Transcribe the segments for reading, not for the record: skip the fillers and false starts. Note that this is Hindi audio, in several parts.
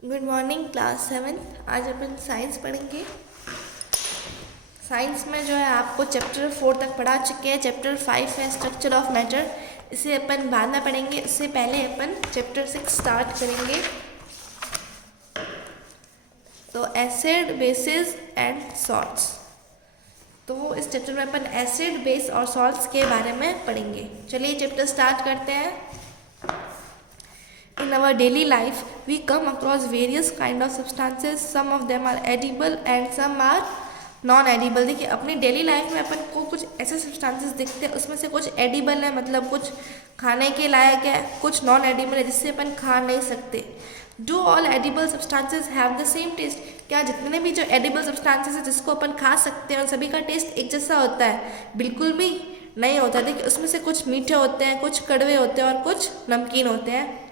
Good morning class 7। आज अपन साइंस पढ़ेंगे। साइंस में जो है आपको चैप्टर 4 तक पढ़ा चुके हैं। चैप्टर 5 है स्ट्रक्चर ऑफ मैटर, इसे अपन बाद में पढ़ेंगे। उससे पहले अपन चैप्टर 6 स्टार्ट करेंगे। तो एसिड, बेसिस एंड सॉल्ट्स। तो इस चैप्टर में अपन एसिड, बेस और सॉल्ट्स के बारे में पढ़ेंगे। चलिए चैप्टर स्टार्ट करते हैं। In our daily life, we come across various kind of substances. Some of them are edible and some are non-edible। देखिए अपनी डेली लाइफ में अपन को कुछ ऐसे सब्सटेंसेस दिखते हैं, उसमें से कुछ एडिबल है, मतलब कुछ खाने के लायक है, कुछ नॉन एडिबल है जिससे अपन खा नहीं सकते। Do all edible substances have the same taste? क्या जितने भी जो एडिबल सब्सटेंसेस है जिसको अपन खा सकते हैं उन सभी का टेस्ट एक जैसा होता है? बिल्कुल भी नहीं होता। देखिए उसमें से कुछ मीठे होते हैं, कुछ कड़वे होते हैं और कुछ नमकीन होते हैं।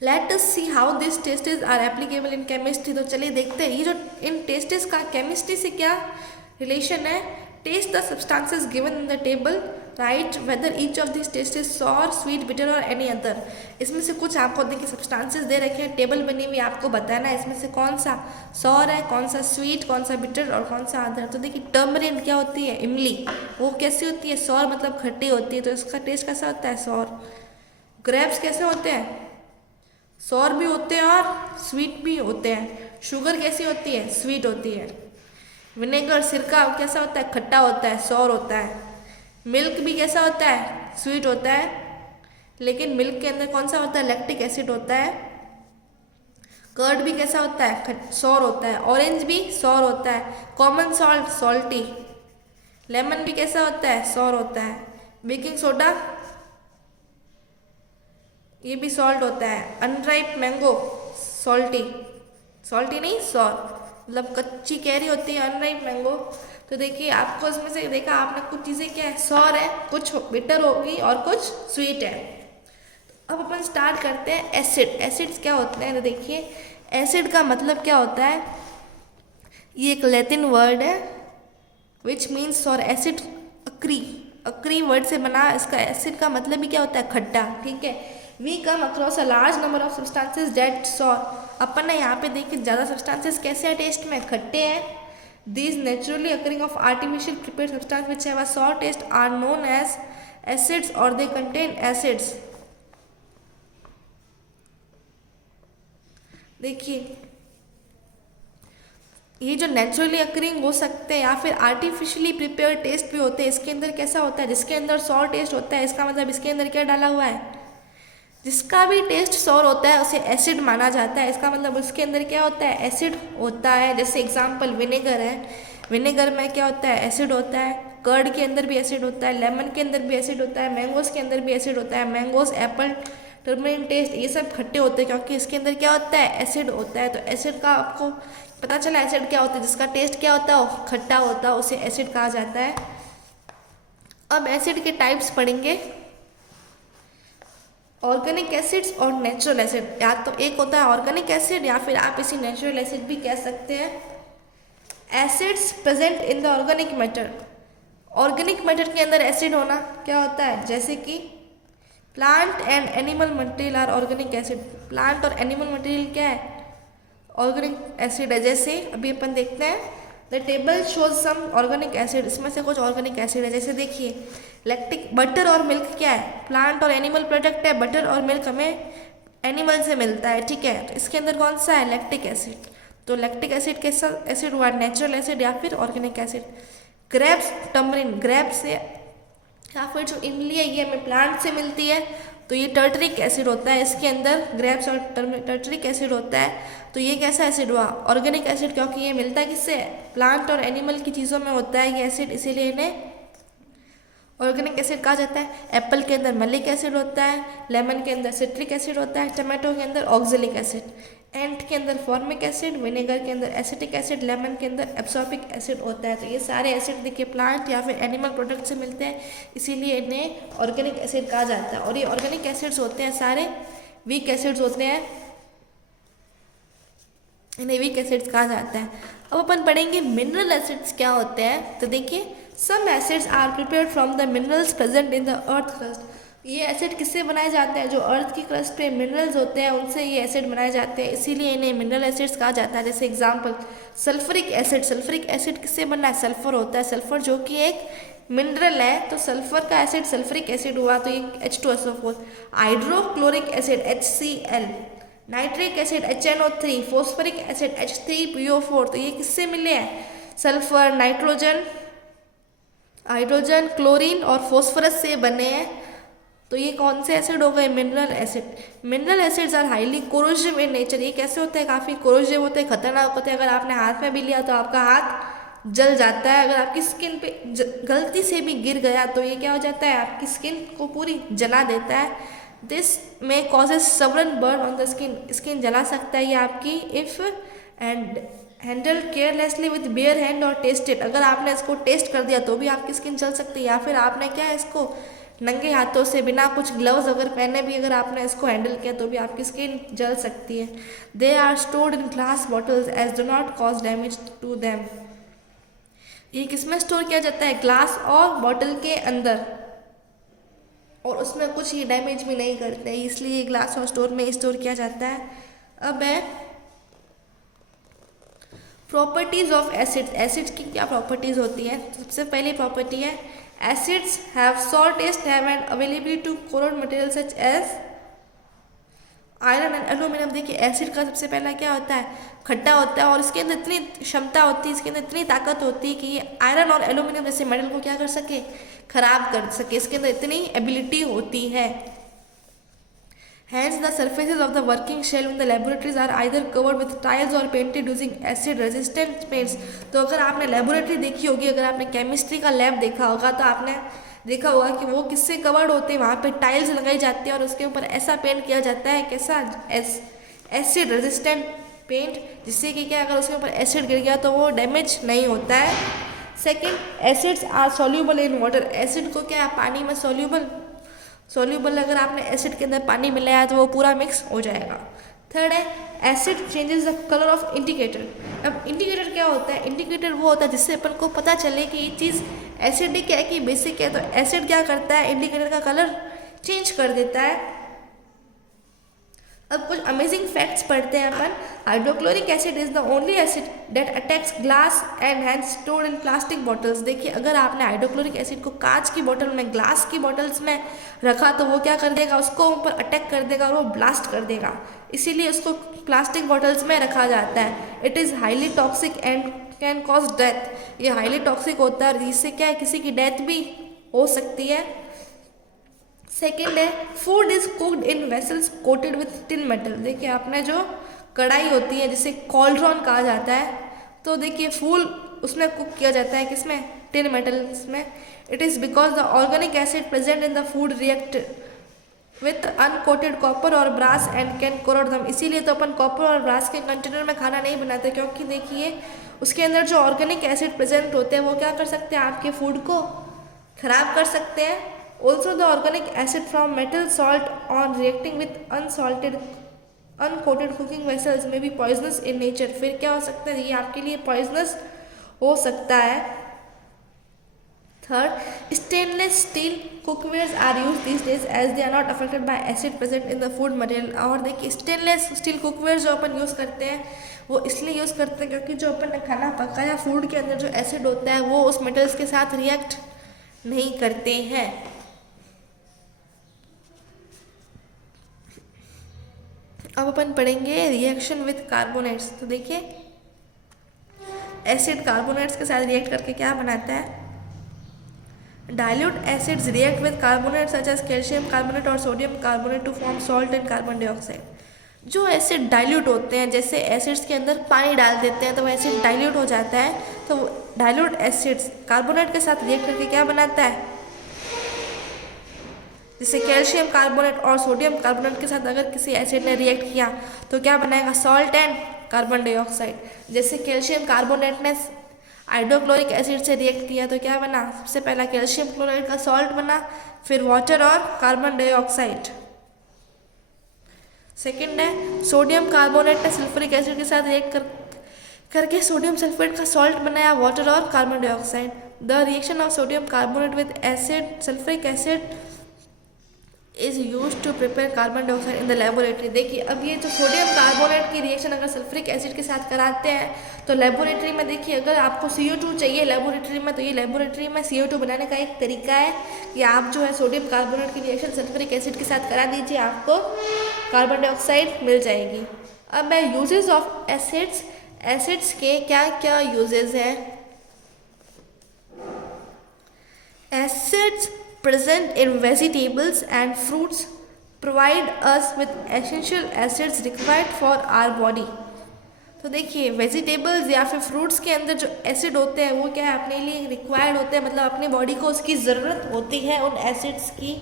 Let us see how this tastes are applicable in chemistry. तो चलिए देखते हैं ये जो इन टेस्टेस का केमिस्ट्री से क्या रिलेशन है। Taste the substances given in the table, write whether each of this taste is sour, sweet, bitter और एनी अदर। इसमें से कुछ आपको देखिए सब्सटेंसेस दे रखे हैं, टेबल बनी हुई, आपको बताना है इसमें से कौन सा सॉर है, कौन सा स्वीट, कौन सा बिटर और कौन सा अदर। तो देखिए टर्मरिन क्या होती है, इमली, वो कैसी होती है, सॉर मतलब खट्टी होती है, तो इसका टेस्ट कैसा होता है, सॉर। ग्रेप्स कैसे होते हैं, सॉर भी होते हैं और स्वीट भी होते हैं। शुगर कैसी होती है, स्वीट होती है। विनेगर, सिरका कैसा होता है, खट्टा होता है, सॉर होता है। मिल्क भी कैसा होता है, स्वीट होता है, लेकिन मिल्क के अंदर कौन सा होता है, लैक्टिक एसिड होता है। कर्ड भी कैसा होता है, सॉर होता है। ऑरेंज भी सॉर होता है। Common salt, salty. लेमन भी कैसा होता है, सॉर होता है। बेकिंग सोडा, ये भी सॉल्ट होता है। अनराइप मैंगो, सॉल्टी, सॉल्टी नहीं सॉर, मतलब कच्ची कैरी होती है अनराइप मैंगो। तो देखिए आपको इसमें से देखा आपने कुछ चीज़ें क्या है, सॉर है, कुछ बिटर होगी और कुछ स्वीट है। तो अब अपन स्टार्ट करते हैं एसिड। एसिड्स क्या होते हैं, तो देखिए एसिड का मतलब क्या होता है, ये एक लैटिन वर्ड है विच मीन्स सॉर। एसिड अक्री, अक्री वर्ड से बना इसका एसिड का मतलब भी क्या होता है, खट्टा। ठीक है। We come across a large number of substances that sour. अपन ने यहाँ पे देखिए ज़्यादा सब्सटेंसेज कैसे हैं टेस्ट में, खट्टे हैं। These naturally occurring of artificial prepared substance which have a sour taste are known as acids और दे कंटेन एसिड्स। देखिए ये जो नेचुरली अकरिंग हो सकते हैं या फिर आर्टिफिशियली प्रिपेयर्ड टेस्ट भी होते हैं, इसके अंदर कैसा होता है, जिसके अंदर सॉर टेस्ट होता है इसका मतलब इसके अंदर क्या डाला हुआ है, जिसका भी टेस्ट सॉर होता है उसे एसिड माना जाता है। इसका मतलब उसके अंदर क्या होता है, एसिड होता है। जैसे एग्जांपल विनेगर है, विनेगर में क्या होता है, एसिड होता है। कर्ड के अंदर भी एसिड होता है, लेमन के अंदर भी एसिड होता है, मैंगोज के अंदर भी एसिड होता है। मैंगोज, एप्पल, टर्मरिन टेस्ट ये सब खट्टे होते हैं क्योंकि इसके अंदर क्या होता है, एसिड होता है। तो एसिड का आपको पता चला एसिड क्या होता है, जिसका टेस्ट क्या होता है, वो खट्टा होता है, उसे एसिड कहा जाता है। अब एसिड के टाइप्स पढ़ेंगे, ऑर्गेनिक एसिड्स और नेचुरल एसिड। या तो एक होता है ऑर्गेनिक एसिड या फिर आप इसी नेचुरल एसिड भी कह सकते हैं। Acids present in the organic matter. Organic matter के अंदर एसिड होना क्या होता है, जैसे कि plant and animal material are organic acid. Plant और एनिमल मटेरियल क्या है, ऑर्गेनिक एसिड है। जैसे अभी अपन देखते हैं the table shows some organic acid, इसमें से कुछ ऑर्गेनिक एसिड है। जैसे देखिए लैक्टिक, बटर और मिल्क क्या है, प्लांट और एनिमल प्रोडक्ट है। बटर और मिल्क हमें एनिमल से मिलता है, ठीक है। तो इसके अंदर कौन सा है, लैक्टिक एसिड। तो लैक्टिक एसिड कैसा एसिड हुआ, नेचुरल एसिड या फिर ऑर्गेनिक एसिड। ग्रेप्स, टर्मरिन, ग्रेप्स से या फिर जो इमली है ये हमें प्लांट से मिलती है, तो ये टर्टरिक एसिड होता है। इसके अंदर ग्रेप्स और टर्टरिक एसिड होता है। तो ये कैसा एसिड हुआ, ऑर्गेनिक एसिड, क्योंकि ये मिलता है किससे, प्लांट और एनिमल की चीज़ों में होता है ये एसिड, इसीलिए इन्हें ऑर्गेनिक एसिड कहा जाता है। एप्पल के अंदर मैलिक एसिड होता है, लेमन के अंदर सिट्रिक एसिड होता है, टमाटो के अंदर ऑक्जेलिक एसिड, एंट के अंदर फॉर्मिक एसिड, विनेगर के अंदर एसिटिक एसिड, लेमन के अंदर एब्सॉर्बिक एसिड होता है। तो ये सारे एसिड देखिए प्लांट या फिर एनिमल प्रोडक्ट से मिलते हैं, इसीलिए इन्हें ऑर्गेनिक एसिड कहा जाता है। और ये ऑर्गेनिक एसिड्स होते हैं सारे वीक एसिड्स होते हैं, इन्हें वीक एसिड्स कहा जाता है। अब अपन पढ़ेंगे मिनरल एसिड्स क्या होते हैं। तो देखिए some acids are prepared from the minerals present in the earth crust. ये एसिड किससे बनाए जाते हैं? जो अर्थ की क्रस्ट पे मिनरल्स होते हैं उनसे ये एसिड बनाए जाते हैं, इसीलिए इन्हें मिनरल एसिड्स कहा जाता है। जैसे example sulphuric acid. Sulphuric acid किससे बना है? सल्फर होता है, सल्फर जो कि एक मिनरल है, तो सल्फर का एसिड सल्फ्यूरिक एसिड हुआ, तो ये H2SO4। Hydrochloric acid HCl, nitric acid HNO3, phosphoric acid H3PO4, तो ये किससे मिले हैं? सल्फर, नाइट्रोजन, हाइड्रोजन, क्लोरीन और फॉस्फोरस से बने हैं। तो ये कौन से एसिड हो गए? Mineral acid. Mineral acids are highly corrosive in nature. ये कैसे होते हैं? काफ़ी कोरोसिव होते हैं, खतरनाक होते हैं। अगर आपने हाथ में भी लिया तो आपका हाथ जल जाता है। अगर आपकी स्किन पे गलती से भी गिर गया तो ये क्या हो जाता है? आपकी स्किन को पूरी जला देता है। दिस में causes sudden burn on the skin. Skin जला सकता है ये आपकी। If and handle carelessly with bare hand और टेस्टेड। अगर आपने इसको टेस्ट कर दिया तो भी आपकी स्किन जल सकती है, या फिर आपने क्या है इसको नंगे हाथों से बिना कुछ ग्लव्स अगर पहने भी अगर आपने इसको हैंडल किया तो भी आपकी स्किन जल सकती है। They are stored in glass bottles as do not cause damage to them. ये किसमें स्टोर किया जाता है? ग्लास और बॉटल के अंदर, और उसमें कुछ ही डैमेज भी नहीं करते हैं, इसलिए ग्लास और स्टोर में स्टोर किया जाता है। अब है प्रॉपर्टीज ऑफ एसिड्स। एसिड्स की क्या प्रॉपर्टीज होती है? सबसे पहली प्रॉपर्टी है acids have salt taste, have and availability to corrode material such as iron and aluminium. देखिए एसिड का सबसे पहला क्या होता है? खट्टा होता है, और इसके अंदर इतनी क्षमता होती है, इसके अंदर इतनी ताकत होती है कि ये आयरन और एल्यूमिनियम जैसे मेटल को क्या कर सके? खराब कर सके। इसके अंदर इतनी एबिलिटी होती है। Hence, the surfaces of the working shell in the laboratories are either covered with tiles or painted using acid-resistant paints। तो अगर आपने लेबोरेटरी देखी होगी, अगर आपने केमिस्ट्री का लैब देखा होगा तो आपने देखा होगा कि वो किससे कवर्ड होते हैं? वहाँ पे टाइल्स लगाई जाती है और उसके ऊपर ऐसा पेंट किया जाता है, कैसा? एसिड रेजिस्टेंट पेंट, जिससे कि क्या अगर उसके ऊपर एसिड गिर गया तो वो डैमेज नहीं होता है। Second, acids are soluble in water. Acid को क्या पानी में सॉल्यूबल अगर आपने एसिड के अंदर पानी मिलाया है तो वो पूरा मिक्स हो जाएगा। थर्ड है acid changes the colour of indicator. अब इंडिकेटर क्या होता है? इंडिकेटर वो होता है जिससे अपन को पता चले कि ये चीज़ एसिडिक है कि बेसिक है। तो एसिड क्या करता है? इंडिकेटर का कलर चेंज कर देता है। अब कुछ अमेजिंग फैक्ट्स पढ़ते हैं अपन। Hydrochloric acid is the only acid that attacks glass and has stored in plastic bottles. देखिए अगर आपने हाइड्रोक्लोरिक एसिड को कांच की बोतल में, ग्लास की बॉटल्स में रखा तो वो क्या कर देगा? उसको ऊपर अटैक कर देगा और वो ब्लास्ट कर देगा, इसीलिए उसको प्लास्टिक बॉटल्स में रखा जाता है। It is highly toxic and can cause death. ये हाईली टॉक्सिक होता है और इससे क्या है? किसी की डेथ भी हो सकती है। सेकेंड है food is cooked in vessels coated with tin metal. देखिए आपने जो कढ़ाई होती है जिसे कॉल्ड्रॉन कहा जाता है, तो देखिए फूल उसमें कुक किया जाता है किसमें? टिन मेटल्स में। It is because the organic acid present in the food react with uncoated copper और brass and can corrode them. इसीलिए तो अपन कॉपर और ब्रास के कंटेनर में खाना नहीं बनाते, क्योंकि देखिए उसके अंदर जो ऑर्गेनिक एसिड प्रेजेंट होते हैं वो क्या कर सकते हैं? आपके फूड को खराब कर सकते हैं। Also, the organic acid from metal salt on reacting with uncoated cooking vessels may be poisonous in nature। फिर क्या हो सकता है? ये आपके लिए poisonous हो सकता है। Third, stainless steel cookwares are used these days as they are not affected by acid present in the food material। और देखिए स्टेनलेस स्टील कुकवेयर जो अपन यूज़ करते हैं वो इसलिए यूज़ करते हैं क्योंकि जो अपन ने खाना पकाया फूड के अंदर जो एसिड होता है वो उस मेटल्स के साथ रिएक्ट नहीं करते हैं। अब अपन पढ़ेंगे रिएक्शन विथ कार्बोनेट्स। तो देखिए एसिड कार्बोनेट्स के साथ रिएक्ट करके क्या बनाता है? Dilute acids react with carbonate such as calcium carbonate और sodium carbonate to form salt and carbon dioxide. जो एसिड डाइल्यूट होते हैं, जैसे एसिड्स के अंदर पानी डाल देते हैं तो वो एसिड डाइल्यूट हो जाता है, तो डाइल्यूट एसिड्स कार्बोनेट के साथ रिएक्ट करके क्या बनाता है? जैसे कैल्शियम कार्बोनेट और सोडियम कार्बोनेट के साथ अगर किसी एसिड ने रिएक्ट किया तो क्या बनाएगा? Salt and carbon dioxide. जैसे कैल्शियम कार्बोनेट ने हाइड्रोक्लोरिक एसिड से रिएक्ट किया तो क्या बना? सबसे पहला कैल्शियम क्लोराइड का सॉल्ट बना, फिर वाटर और कार्बन डाइऑक्साइड। सेकेंड है सोडियम कार्बोनेट ने सल्फ्यूरिक एसिड के साथ रिएक्ट करके सोडियम सल्फेट का सॉल्ट बनाया, वाटर और carbon dioxide. The reaction of sodium carbonate with acid sulphuric acid is use to prepare carbon dioxide in the laboratory. देखिए अब ये जो सोडियम कार्बोनेट की रिएक्शन अगर सल्फ्रिक एसिड के साथ कराते हैं तो लेबोरेटरी में देखिए अगर आपको CO2 चाहिए लेबोरेटरी में, तो ये लेबोरेटरी में CO2 बनाने का एक तरीका है कि आप जो है सोडियम कार्बोनेट की रिएक्शन सल्फ्रिक एसिड के साथ करा दीजिए, आपको कार्बन डाइऑक्साइड मिल जाएगी। अब है यूजेस ऑफ एसिड्स। एसिड्स के क्या क्या यूजेस हैं? Acids present in vegetables and fruits provide us with essential acids required for our body। तो देखिए वेजिटेबल्स या फिर फ्रूट्स के अंदर जो एसिड होते हैं वो क्या है, अपने लिए रिक्वायर्ड होते हैं, मतलब अपनी बॉडी को उसकी ज़रूरत होती है उन एसिड्स की।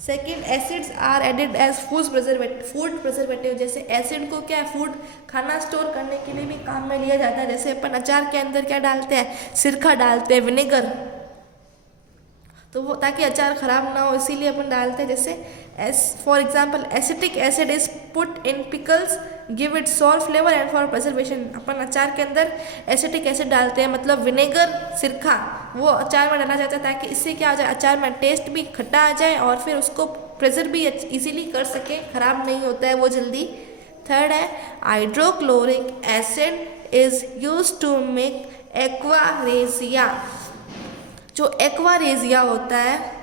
Second, acids are added as food preservative. जैसे एसिड को क्या है, फूड खाना स्टोर करने के लिए भी काम में लिया जाता है। जैसे अपन अचार के अंदर क्या डालते हैं, सिरका डालते हैं, विनेगर, तो वो ताकि अचार ख़राब ना हो इसीलिए अपन डालते हैं। जैसे for example acetic acid is put in pickles give it sour flavour and for preservation. अपन अचार के अंदर एसिटिक एसिड डालते हैं, मतलब विनेगर, सिरका, वो अचार में डाला जाता है ताकि इससे क्या आ जाए, अचार में टेस्ट भी खट्टा आ जाए और फिर उसको प्रिजर्व भी इजीली कर सके, ख़राब नहीं होता है वो जल्दी। थर्ड है hydrochloric acid is use to make aqua regia. जो एक्वारेजिया होता है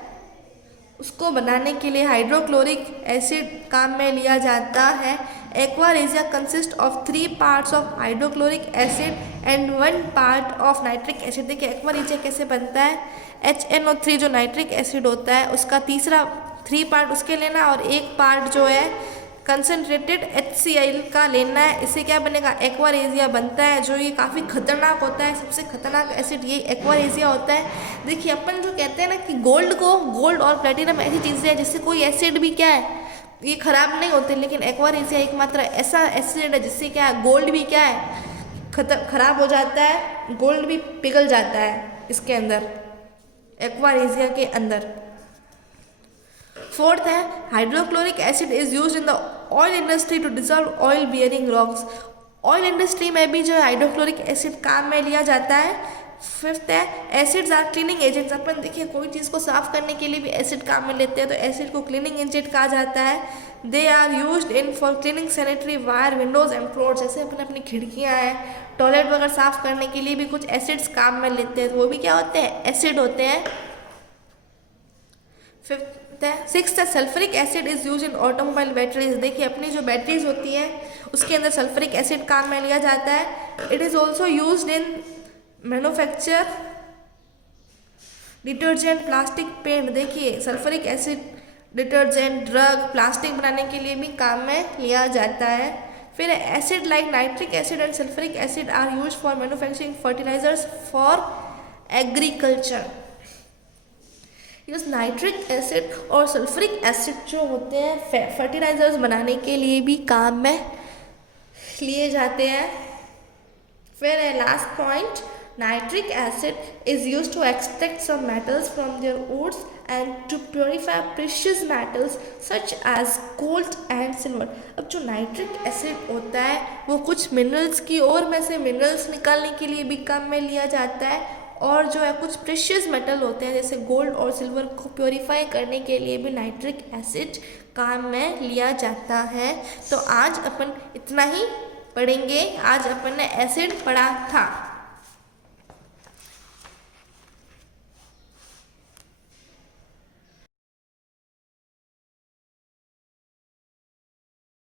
उसको बनाने के लिए हाइड्रोक्लोरिक एसिड काम में लिया जाता है। Aqua regia consist of 3 parts of hydrochloric acid and 1 part of nitric acid. देखिए एक्वारेजिया कैसे बनता है, HNO3 जो नाइट्रिक एसिड होता है उसका तीसरा 3 पार्ट उसके लेना और 1 पार्ट जो है कंसनट्रेटेड HCl का लेना है। इससे क्या बनेगा, एक्वारेजिया बनता है, जो ये काफ़ी खतरनाक होता है। सबसे खतरनाक एसिड ये एक्वारेजिया होता है। देखिए अपन जो कहते हैं ना कि गोल्ड और प्लेटिनम ऐसी चीज़ें हैं जिससे कोई एसिड भी क्या है ये ख़राब नहीं होते, लेकिन एक्वारेजिया एकमात्र ऐसा एसिड है जिससे क्या है गोल्ड भी क्या है ख़राब हो जाता है, गोल्ड भी पिघल जाता है इसके अंदर, एक्वारेजिया के अंदर। फोर्थ है hydrochloric acid is used in the oil industry to dissolve oil bearing rocks. Oil industry में भी जो है हाइड्रोक्लोरिक एसिड काम में लिया जाता है। फिफ्थ है एसिड्स आर क्लीनिंग एजेंट्स। अपन देखिए कोई चीज़ को साफ करने के लिए भी एसिड काम में लेते हैं, तो एसिड को क्लीनिंग एजेंट कहा जाता है। They are used in for cleaning sanitary ware, windows and floors. जैसे अपन अपनी खिड़कियाँ हैं, टॉयलेट वगैरह साफ करने के लिए भी कुछ एसिड्स काम में लेते हैं, तो वो भी क्या होते हैं, एसिड होते हैं। सिक्स्थ है sulphuric acid is use in automobile batteries. देखिए अपनी जो बैटरीज होती हैं उसके अंदर सल्फ्रिक एसिड काम में लिया जाता है। It is also use in manufacture detergent, plastic, paint. देखिए sulphuric acid detergent, drug, plastic बनाने के लिए भी काम में लिया जाता है। फिर acid like nitric acid and sulphuric acid are use for manufacturing fertilisers for agriculture. इस नाइट्रिक एसिड और सल्फ्रिक एसिड जो होते हैं फर्टिलाइजर्स बनाने के लिए भी काम में लिए जाते हैं। फिर है last point, nitric acid is use to extract some metals from their ores and to purify precious metals such as gold and silver. अब जो नाइट्रिक एसिड होता है वो कुछ मिनरल्स की ओर में से मिनरल्स निकालने के लिए भी काम में लिया जाता है, और जो है कुछ प्रेशियस मेटल होते हैं जैसे गोल्ड और सिल्वर को प्योरीफाई करने के लिए भी नाइट्रिक एसिड काम में लिया जाता है। तो आज अपन इतना ही पढ़ेंगे। आज अपन ने एसिड पढ़ा था।